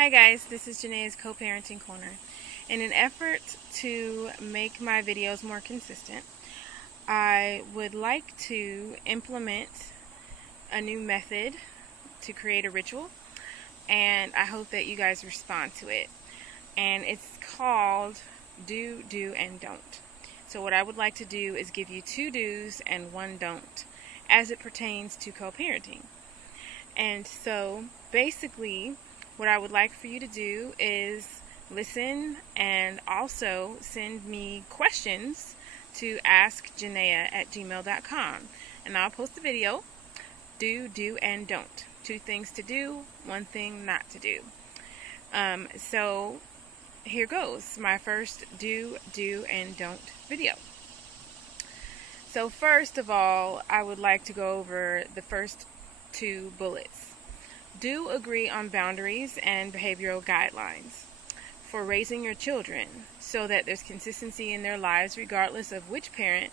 Hi guys, this is Janae's Co-Parenting Corner. In an effort to make my videos more consistent, I would like to implement a new method to create a ritual, and I hope that you guys respond to it. And it's called Do, and Don't. So what I would like to do is give you 2 do's and 1 don't as it pertains to co-parenting. And so basically, what I would like for you to do is listen and also send me questions to askjanea@gmail.com. And I'll post the video, do, and don't. 2 things to do, 1 thing not to do. So here goes my first do, and don't video. So first of all, I would like to go over the first 2 bullets. Do agree on boundaries and behavioral guidelines for raising your children so that there's consistency in their lives regardless of which parent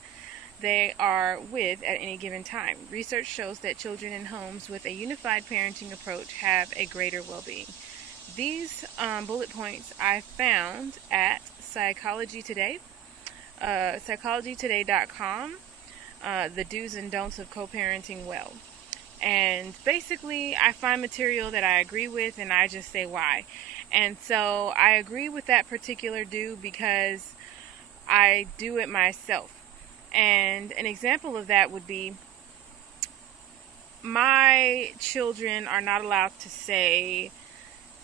they are with at any given time. Research shows that children in homes with a unified parenting approach have a greater well-being. These bullet points I found at Psychology Today, psychologytoday.com, the do's and don'ts of co-parenting well. And basically, I find material that I agree with, and I just say why. And so I agree with that particular do because I do it myself. And an example of that would be my children are not allowed to say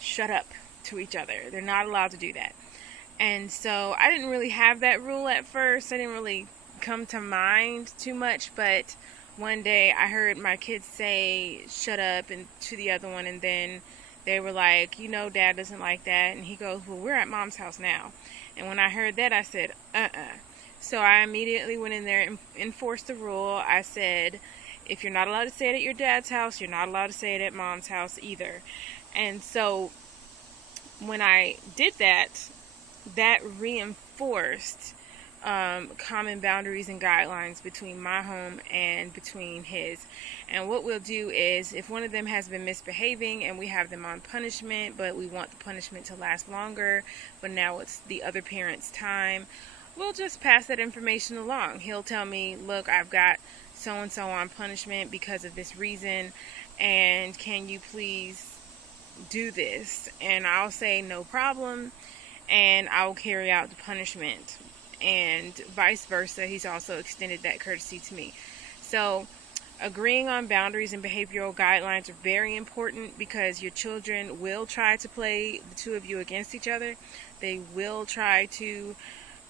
shut up to each other. They're not allowed to do that. And so I didn't really have that rule at first. I didn't really come to mind too much, but one day I heard my kids say shut up and to the other one, and then they were like, you know, Dad doesn't like that. And he goes, well, we're at Mom's house now. And when I heard that, I said, So I immediately went in there and enforced the rule. I said, if you're not allowed to say it at your dad's house, you're not allowed to say it at Mom's house either. And so when I did that, that reinforced common boundaries and guidelines between my home and between his. And what we'll do is, if one of them has been misbehaving and we have them on punishment, but we want the punishment to last longer, but now it's the other parent's time, we'll just pass that information along. He'll tell me, look, I've got so-and-so on punishment because of this reason, and can you please do this? And I'll say no problem, and I'll carry out the punishment. And vice versa, he's also extended that courtesy to me. So agreeing on boundaries and behavioral guidelines are very important because your children will try to play the 2 of you against each other. They will try to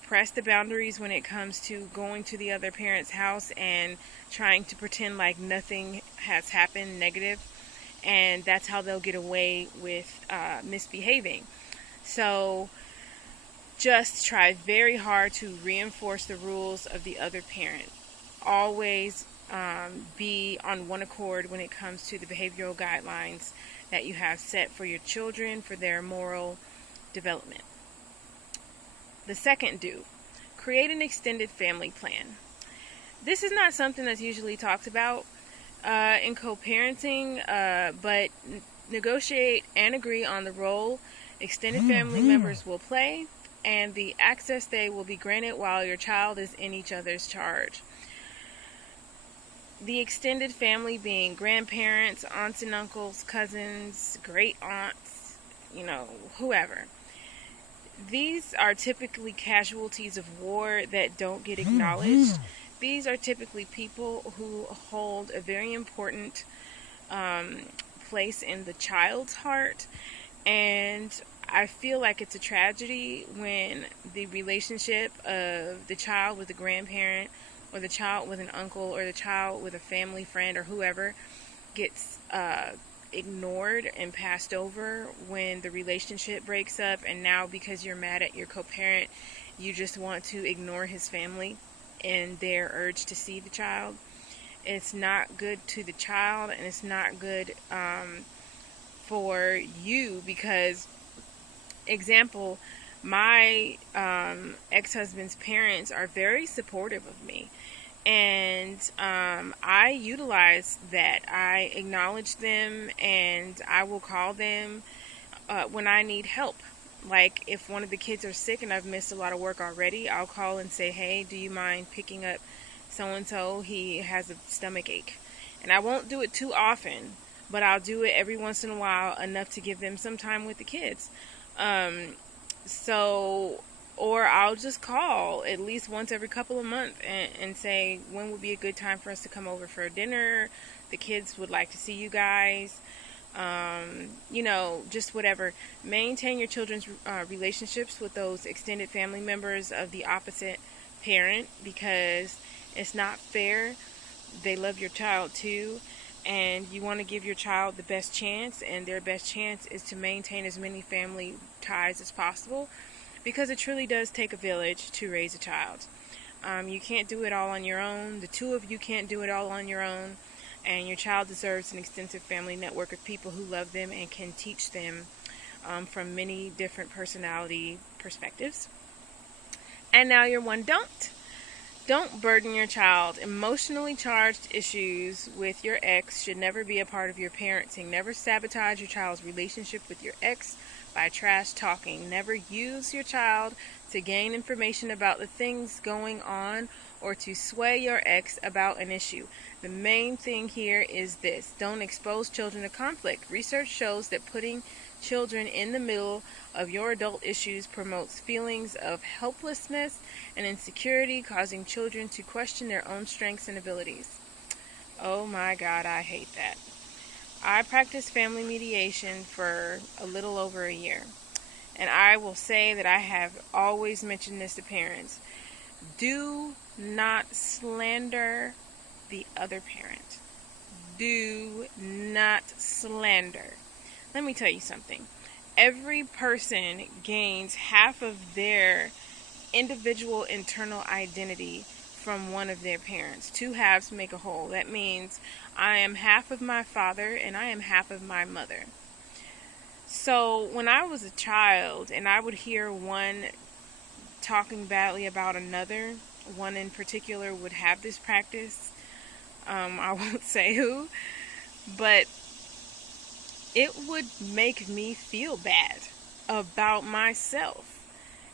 press the boundaries when it comes to going to the other parent's house and trying to pretend like nothing has happened negative. And that's how they'll get away with misbehaving. So just try very hard to reinforce the rules of the other parent. Always be on one accord when it comes to the behavioral guidelines that you have set for your children for their moral development. The second do, create an extended family plan. This is not something that's usually talked about in co-parenting, but negotiate and agree on the role extended family members will play and the access they will be granted while your child is in each other's charge. The extended family being grandparents, aunts and uncles, cousins, great aunts, whoever. These are typically casualties of war that don't get acknowledged. These are typically people who hold a very important place in the child's heart, and I feel like it's a tragedy when the relationship of the child with a grandparent, or the child with an uncle, or the child with a family friend, or whoever gets ignored and passed over when the relationship breaks up, and now because you're mad at your co-parent, you just want to ignore his family and their urge to see the child. It's not good to the child, and it's not good for you because, example, my ex-husband's parents are very supportive of me, and I utilize that. I acknowledge them, and I will call them when I need help. Like if one of the kids are sick and I've missed a lot of work already, I'll call and say, hey, do you mind picking up so-and-so? He has a stomach ache. And I won't do it too often, but I'll do it every once in a while, enough to give them some time with the kids. So, or I'll just call at least once every couple of months and say, when would be a good time for us to come over for dinner? The kids would like to see you guys. Just whatever. Maintain your children's relationships with those extended family members of the opposite parent, because it's not fair. They love your child too, and you want to give your child the best chance, and their best chance is to maintain as many family ties as possible, because it truly does take a village to raise a child. You can't do it all on your own. The two of you can't do it all on your own, and your child deserves an extensive family network of people who love them and can teach them from many different personality perspectives. And now your one don't. Don't burden your child. Emotionally charged issues with your ex should never be a part of your parenting. Never sabotage your child's relationship with your ex by trash talking. Never use your child to gain information about the things going on or to sway your ex about an issue. The main thing here is this: don't expose children to conflict. Research shows that putting children in the middle of your adult issues promotes feelings of helplessness and insecurity, causing children to question their own strengths and abilities. Oh my God, I hate that. I practiced family mediation for a little over a year, and I will say that I have always mentioned this to parents. Do not slander the other parent. Do not slander. Let me tell you something. Every person gains half of their individual internal identity from one of their parents. Two halves make a whole. That means I am half of my father and I am half of my mother. So when I was a child and I would hear one talking badly about another, one in particular would have this practice. I won't say who, but it would make me feel bad about myself.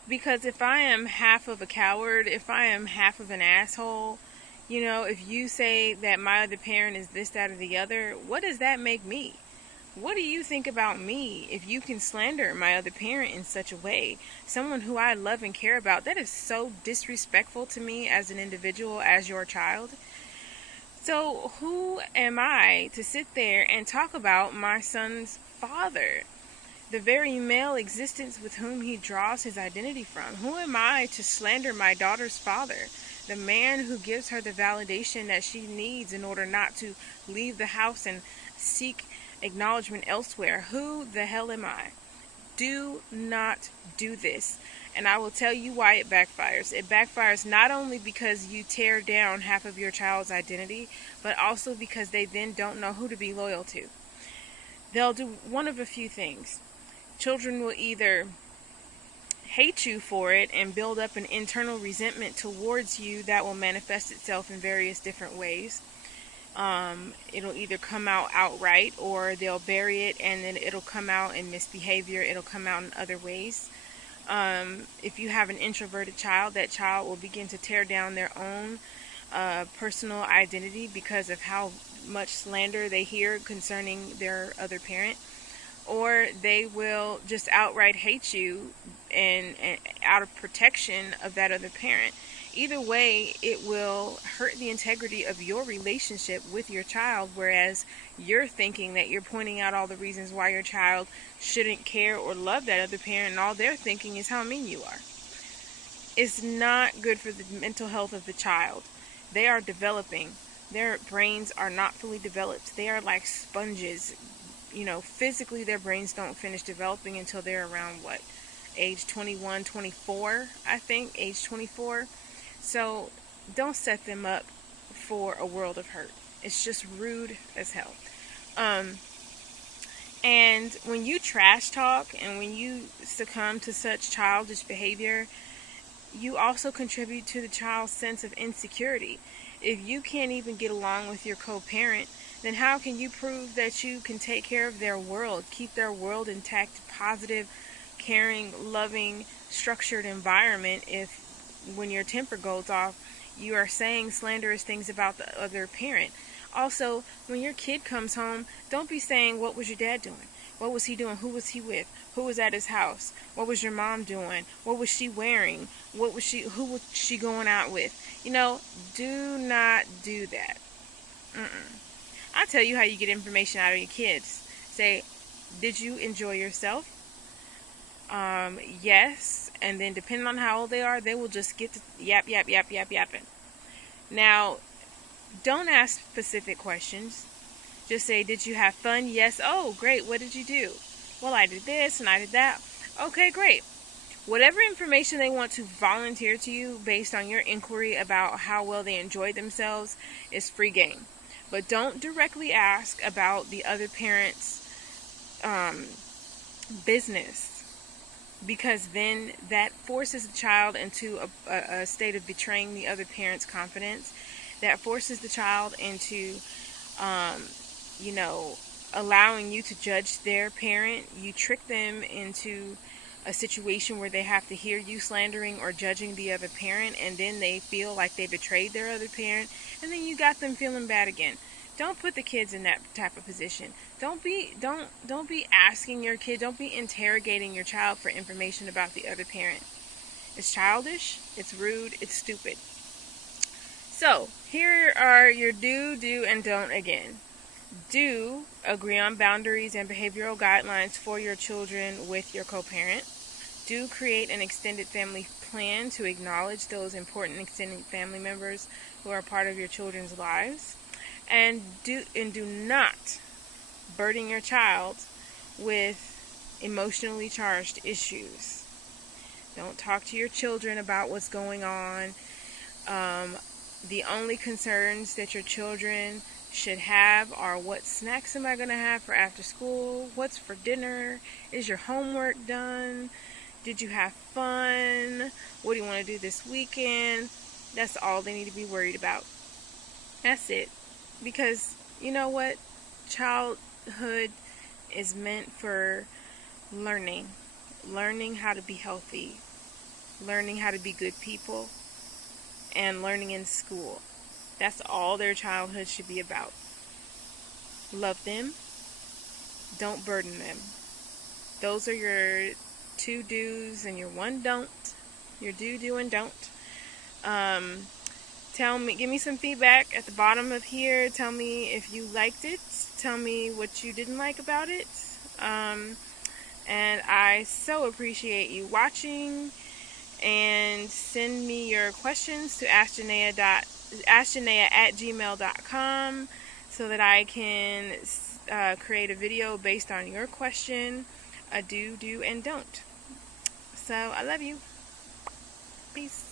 Because if I am half of a coward, if I am half of an asshole, if you say that my other parent is this, that, or the other, what does that make me? What do you think about me if you can slander my other parent in such a way? Someone who I love and care about. That is so disrespectful to me as an individual, as your child. So who am I to sit there and talk about my son's father, the very male existence with whom he draws his identity from? Who am I to slander my daughter's father, the man who gives her the validation that she needs in order not to leave the house and seek acknowledgement elsewhere? Who the hell am I? Do not do this. And I will tell you why it backfires. It backfires not only because you tear down half of your child's identity, but also because they then don't know who to be loyal to. They'll do one of a few things. Children will either hate you for it and build up an internal resentment towards you that will manifest itself in various different ways. It'll either come out outright, or they'll bury it and then it'll come out in misbehavior. It'll come out in other ways. If you have an introverted child, that child will begin to tear down their own personal identity because of how much slander they hear concerning their other parent. Or they will just outright hate you and out of protection of that other parent. Either way, it will hurt the integrity of your relationship with your child, whereas you're thinking that you're pointing out all the reasons why your child shouldn't care or love that other parent, and all they're thinking is how mean you are. It's not good for the mental health of the child. They are developing. Their brains are not fully developed. They are like sponges. Physically their brains don't finish developing until they're around, age 21, 24, I think, age 24. So don't set them up for a world of hurt. It's just rude as hell. And when you trash talk and when you succumb to such childish behavior, you also contribute to the child's sense of insecurity. If you can't even get along with your co-parent, then how can you prove that you can take care of their world, keep their world intact, positive, caring, loving, structured environment if when your temper goes off, you are saying slanderous things about the other parent? Also, when your kid comes home, don't be saying, what was your dad doing? What was he doing? Who was he with? Who was at his house? What was your mom doing? What was she wearing? Who was she going out with? Do not do that. I'll tell you how you get information out of your kids. Say, did you enjoy yourself? Yes. And then depending on how old they are, they will just get to yapping. Now, don't ask specific questions. Just say, did you have fun? Yes. Oh, great. What did you do? Well, I did this and I did that. Okay, great. Whatever information they want to volunteer to you based on your inquiry about how well they enjoyed themselves is free game. But don't directly ask about the other parent's business, because then that forces the child into a state of betraying the other parent's confidence. That forces the child into allowing you to judge their parent. You trick them into a situation where they have to hear you slandering or judging the other parent, and then they feel like they betrayed their other parent, and then you got them feeling bad again. Don't put the kids in that type of position. Don't be asking your kid, don't be interrogating your child for information about the other parent. It's childish, it's rude, it's stupid. So, here are your do, and don't again. Do agree on boundaries and behavioral guidelines for your children with your co-parent. Do create an extended family plan to acknowledge those important extended family members who are part of your children's lives. And do not burden your child with emotionally charged issues. Don't talk to your children about what's going on. The only concerns that your children should have are, what snacks am I going to have for after school? What's for dinner? Is your homework done? Did you have fun? What do you want to do this weekend? That's all they need to be worried about. That's it. Because you know what? Childhood is meant for learning how to be healthy, learning how to be good people, and learning in school. That's all their childhood should be about. Love them. Don't burden them. Those are your 2 do's and your 1 don't. Your do, and don't. Give me some feedback at the bottom of here. Tell me if you liked it. Tell me what you didn't like about it. And I so appreciate you watching. And send me your questions to askjanaea@gmail.com so that I can create a video based on your question, a do, and don't. So I love you. Peace.